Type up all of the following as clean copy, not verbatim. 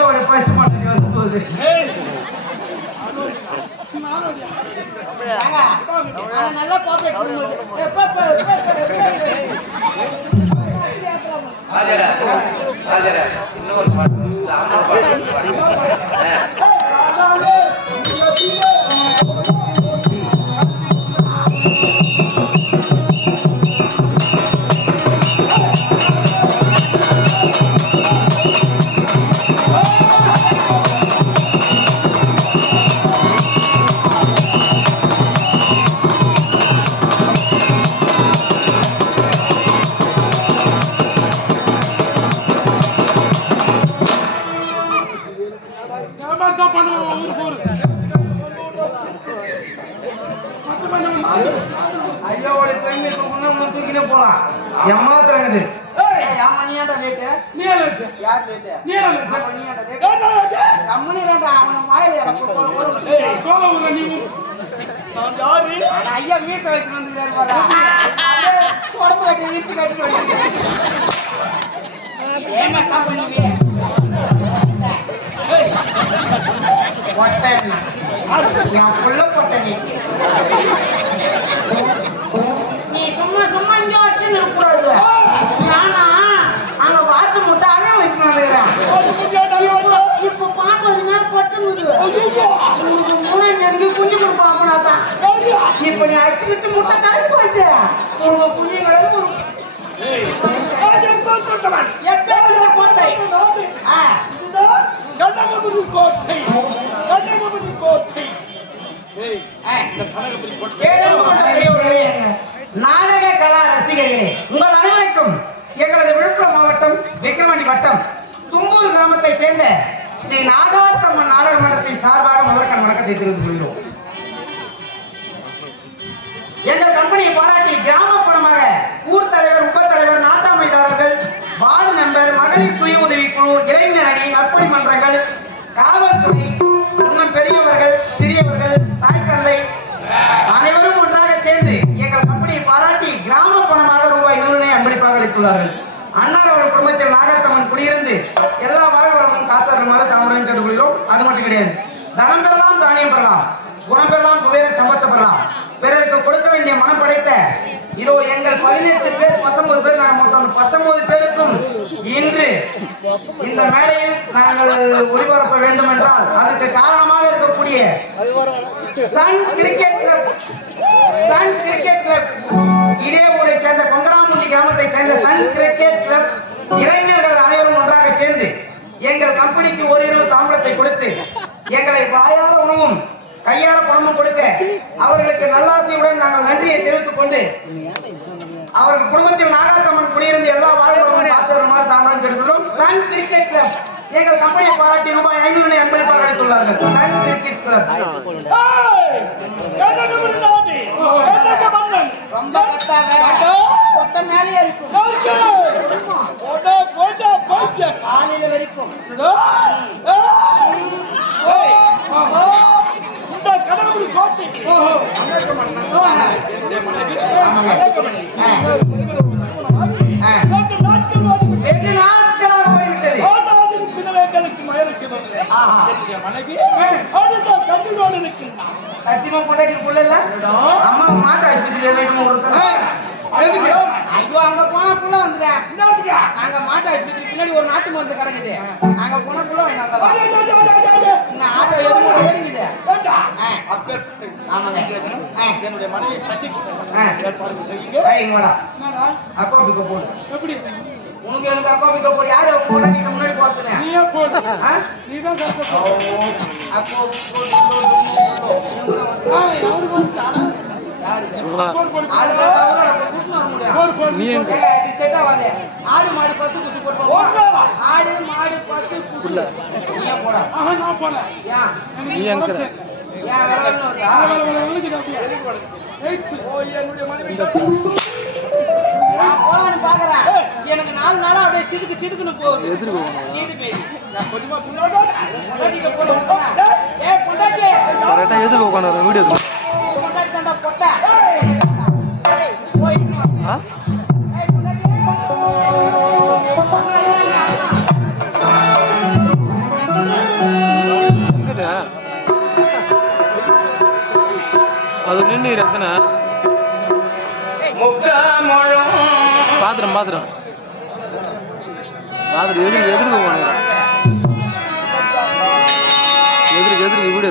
ஐயாவோட ஃபர்ஸ்ட் மாட்டி வந்து போகுது. நல்லா பாப்பேன் இன்னொரு ஐயாவோட பெண்ணு தூக்கினே போலாம். ஏமாத்துறாங்க. ஐயா வீட்டை வச்சு வந்துருக்காரு. வீச்சு கட்டி ஏமாத்தா பண்ணுவீங்க. என் புள்ள போட்ட நீ சும்மா சும்மா இங்க வச்சு நிற்கக்கூடாது. நானா அங்க வாத்து முட்டை அவன் வச்சு வந்துக்கிறேன். இப்ப பாப்பது நேரம் பொட்டுங்குது. மூணு நெருங்கி குஞ்சு கொடுப்பாங்கன்னாதான் இப்ப நீ அடிச்சுக்கிட்டு முட்டை கலந்து போச்சு. உங்க குஞ்சு கிடந்து ஒரு கோட்டை நாடக கலா ரசிகர்களே, உங்கள் அனைவருக்கும் எங்களது விழுப்புரம் மாவட்டம் விக்கிரவாண்டி வட்டம் தும்பூர் கிராமத்தைச் சேர்ந்த ஸ்ரீ நாகாத்தம்மன் நாடக மன்றத்தின் சார்பாக முதற்கண் வணக்கத்தை தெரிவித்துக் கொள்கிறோம். எங்கள் கம்பெனியை பாராட்டி கிராமப்புறமாக ஊர் தலைவர், உப தலைவர், நாட்டாமைதாரர்கள், வார்டு மெம்பர், மகளிர் சுய உதவி குழு, இளைஞர் அணி, நற்பணி மன்றங்கள், காவல்துறை, இன்னும் பெரியவர்கள், சிறியவர்கள், தாய் தந்தை அனைவரும் ஒன்றாக சேர்ந்து எங்கள் கம்பெனியை பாராட்டி கிராம பணமாக ரூபாய் 100 அன்பளிப்பாக அளித்துள்ளார்கள். அன்னார் அவர்கள் குடும்பத்தில் நாகாத்தம்மன் குடியிருந்து எல்லா வாழ்வளமும் காத்தருமாறு தாமுடன் கேட்டுக்கொள்கிறோம். அது மட்டும் கிடையாது, தனம் பெறலாம், தானியம் பெறலாம், குணம் பெறலாம், குபேர சம்பத்தை பெறலாம், பிறருக்கு கொடுக்க வேண்டிய மனம் படைத்த இதோ எங்கள் 18 பேர் 19 பேர் நாங்கள் மொத்தம் 19 பேருக்கும் இன்று இந்த மேடையில் நாங்கள் ஒளிபரப்ப வேண்டும் என்றால் அதற்கு காரணமாக இருக்கக்கூடிய சன் கிரிக்கெட் கிளப் இதே ஊரை சேர்ந்த கொங்கராமுண்டி கிராமத்தை சேர்ந்த சன் கிரிக்கெட் கிளப் இளைஞர்கள் அனைவரும் ஒன்றாக சேர்ந்து எங்கள் கம்பெனிக்கு ஓரிரவு தாம்பளத்தை கொடுத்து எங்களை வாயார உணவும் கையார பணமும் கொடுக்க அவர்களுக்கு நல்லாசையுடன் நாங்கள் நன்றியை தெரிவித்துக் கொண்டு அவர்கள் குடும்பத்தில் நாகாத்தம்மன் குடியிருந்து எல்லா வாழ்வுகளும் காத்தவருமாறு தாமரம் கேட்டுள்ளோம். சன் கிரிக்கெட் கிளப் எங்கள் கம்பெனியை பாராட்டி ரூபாய் 500 அன்பளிப்பாக அளித்துள்ளார்கள். சன் கிரிக்கெட் கிளப் ரொம்ப கொட்ட மேலேயே இருக்கும் காலையில வரைக்கும் ஐயோ அங்க போனா புள்ள வந்துட்டேன். அங்க மாட்டு ஆஸ்பத்திரி பின்னாடி ஒரு நாட்டு மருந்து கிடக்குது. அங்க போனா புள்ள ஆட்டோ எதுவும் ஏறிக்குது. ஆமாங்க என்னுடைய மனைவி அக்கோபிக்க போடு. எப்படி உனக்கு எனக்கு அக்கோபிக்க போடு? யாரு போட நீங்க முன்னாடி போடுறேன். நீயே போடு. நீதான் ஆடு மாடு பசு குசு போட்டு ஆடு மாடு பசு குசு போட எனக்கு 4 நாளா அப்படியே சிதுக்கு சிதுக்குன்னு போகுது. சீது பேசி கொஞ்சமா வீடியோ பொட்டா நின்று எத்தனை பாத்திரம் பாத்திரம் பாத்திரம் எதிர்க்கு போனேன் எதிர்க்கு வீடு எதிர்க்கு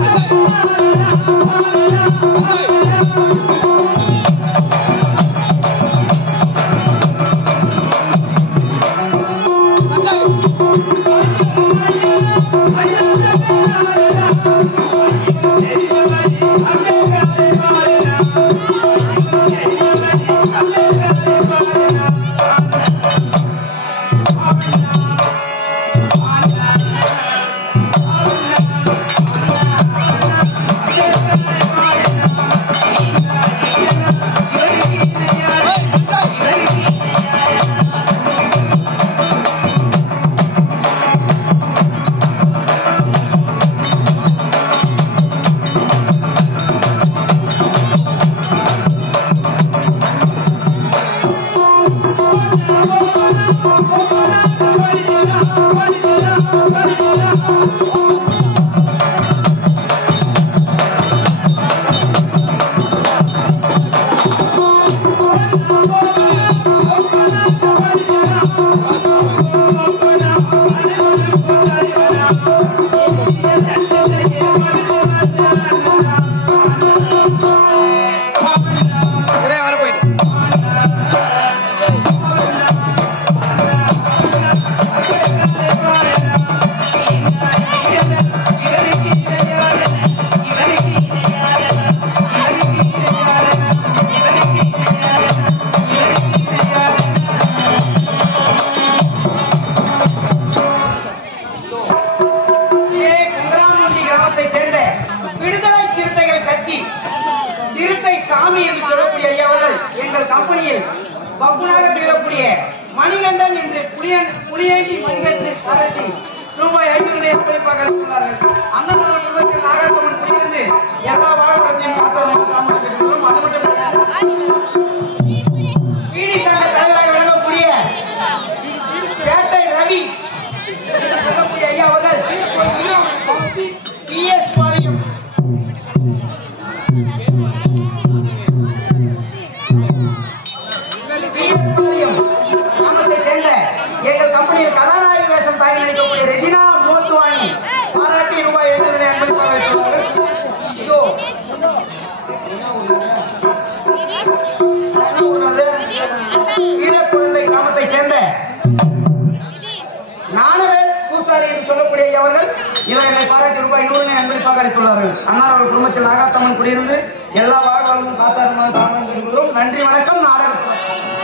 Hey, சாமி என்று சொல்லக்கூடிய ஐயாவர்கள் எங்கள் கம்பெனியில் பப்புனாக திகழக்கூடிய மணிகண்டன் என்று புளியேண்டி மணிகண்டன் பாராட்டி ரூபாய் 500 அர்ப்பணிப்பாக சொன்னார்கள். அண்ணன் குடும்பத்தில் நாகாத்தம்மன் குடியிருந்து எல்லா வாழ்க்கையும் காத்தவர்களும் அது மட்டும் பீடி சங்க தலைவராக விளங்கக்கூடிய பேட்டை ரவி சொல்லக்கூடிய ஐயா அவர்கள் PS பாளையம் கிராமத்தை சேர்ந்த எங்கள் கம்பெனியில் கதாநாயகி வேஷம் தாங்கி நடிக்கக்கூடிய ரெஜினா மோத்துவாணி பாராட்டி ரூபாய் 700 அன்பளிப்பாக இதோ ஈழக்குழந்தை கிராமத்தை சேர்ந்த நானவேல் பூசாரி என்று சொல்லக்கூடிய அவர்கள் இவர்களை பாராட்டி ரூபாய் 100 அன்பளிப்பாக அளித்துள்ளார்கள். அன்னார் அவர்கள் குடும்பத்தில் நாகாத்தம்மன் குடியிருந்து எல்லா வாழ்வாழ்வும் காத்தாரும் நன்றி. வணக்கம். நாடகம்